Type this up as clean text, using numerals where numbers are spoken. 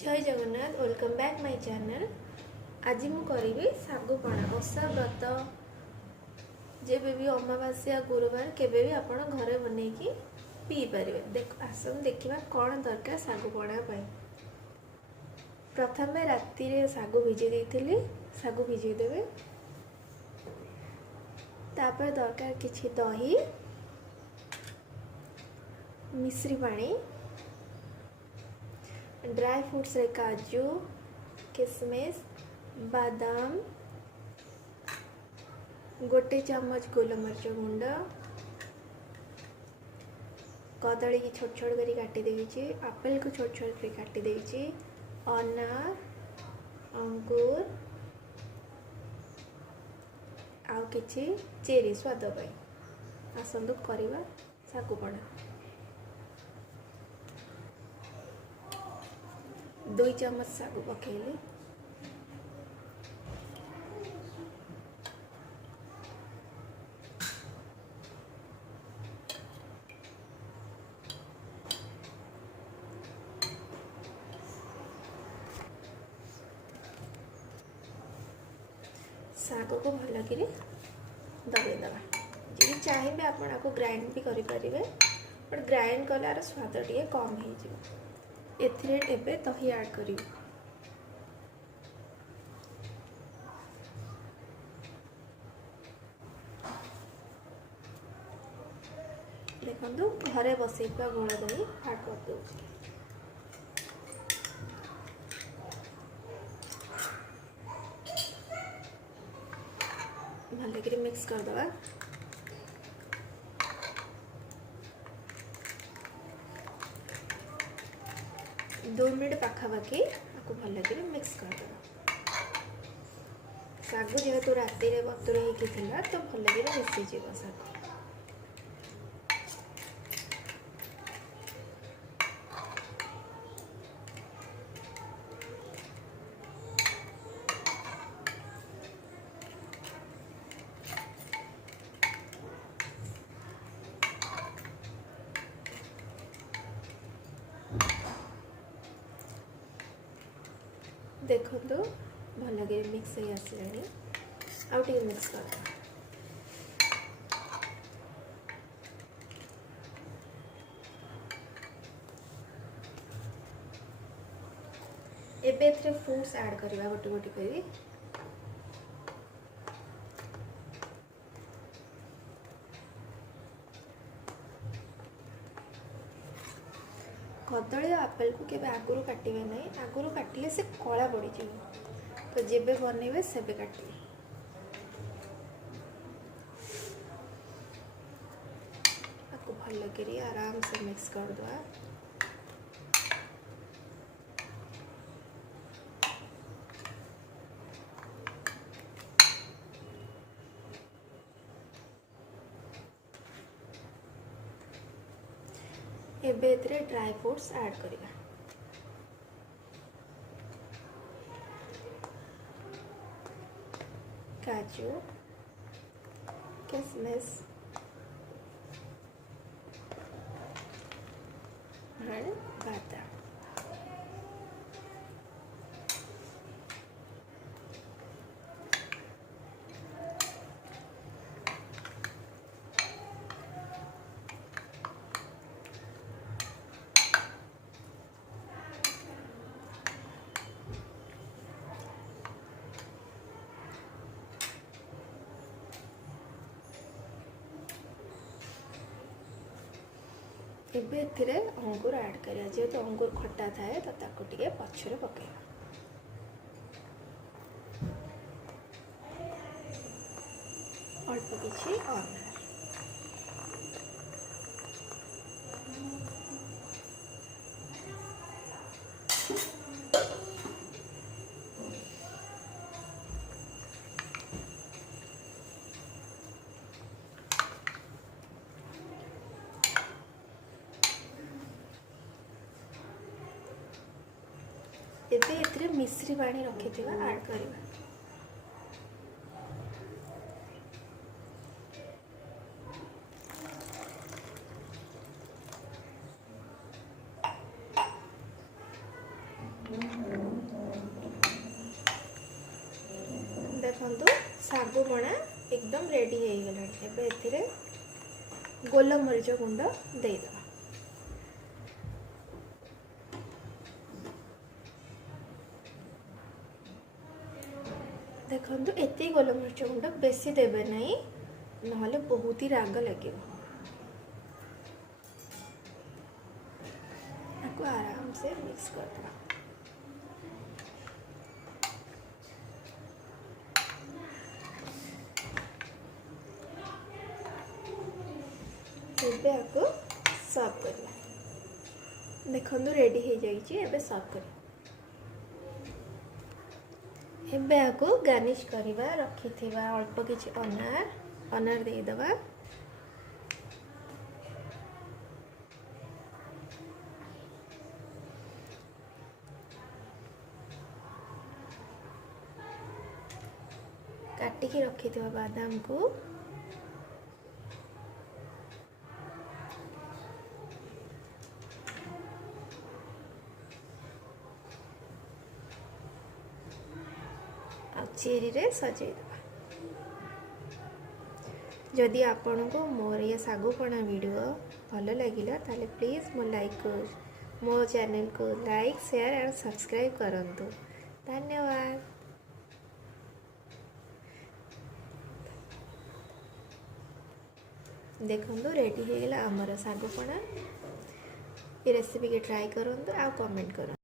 जय Jagannath welcome back my channel. आज मु करी सागुपणा ओषा व्रत जेबे भी अमावास्या गुरुवार केबे भी आपण घरे बनेकी पी पारे। देख आसन देखिबा कौन दरकार सागुपणा पाई। प्रथम राति रे सागु भिजे देइथिली, सागु भिजे देबे। तापर दरकार किछि दही, मिश्री पानी, ड्राई फ्रूट्स रे काजू, किशमिश, बादाम, गोटे चम्मच गोलमरिच गुंड, कदली की छोट छोट करी काटी देइछि, एप्पल को छोट छोट करी काटी देइछि, अनार, अंगूर आउ किछि चेरी स्वाद पाई। आसंतु करिबा सागुपणा। 2 चम्मच सागु पकेइली, साग को भल कि दबेदबा। जी चाहिए आपण आपको ग्राइंड भी करें, बट ग्राइंड कलार स्वाद टे कम हो। एथिरे एबे दही ऐड करी। देखंतु घरे बसैवा गोला दही ऐड कर दो। भल कि मिक्स कर दवा। दो मिनट पाखापाखि आपको भल कि मिक्स कर दवा। साग जेहेतु राति बतुर होता तो भल कि मिसीज साग। देखो तो भल लगे मिक्स हो आसलानी। आउ टे मिक्स कर एबे एथरे फ्रूट्स ऐड करबा गोटे गोटे करी। कदली एप्पल को केबे आगुरु काटिबे नहीं, आगुरु काटिले से कला पड़ जाए। तो जेबे बनइबे सेबे काटिबे। आपको भल करी आराम से मिक्स कर दवा। एबे एथरे ड्राई फ्रूट्स ऐड करिबा। काजू, किशमिश और बादाम। एबे एथिरे अंगूर ऐड करिया। जेहेतु अंगूर खट्टा थाए तो ताको टिके पछरे पकेइबा। अल्प किछि अनार। एबे एथिरे मिश्री पानी रखिथिबा ऐड करिबा। ଶାଗୁ ପଣା एकदम रेडी हो गला। एबे एथिरे गोलमरीच गुंड देदेवा। देखो एति गोलमरीच गुंड बेसी देवे नहीं, नहले बहुत ही राग लगे। आपको आराम से मिक्स कर देना। एबे आपको सर्व करना। देखो रेडी हो जाइए। एबे सर्व कर। एबे आपको गार्निश करवा रखिथिबा अल्प किछि अनार दे दबा। काटिकी रखिथिबा बादाम को चेरी रे सजाई देवा। जदि आपण को मोर ये सागुपणा वीडियो भल लगिला ताले प्लीज मो चैनल को लाइक शेयर एंड सब्सक्राइब करंतु। धन्यवाद। देखो रेडी हो गला आमर सागुपणा। ये रेसिपी के ट्राई करंतु आ कमेंट करंतु।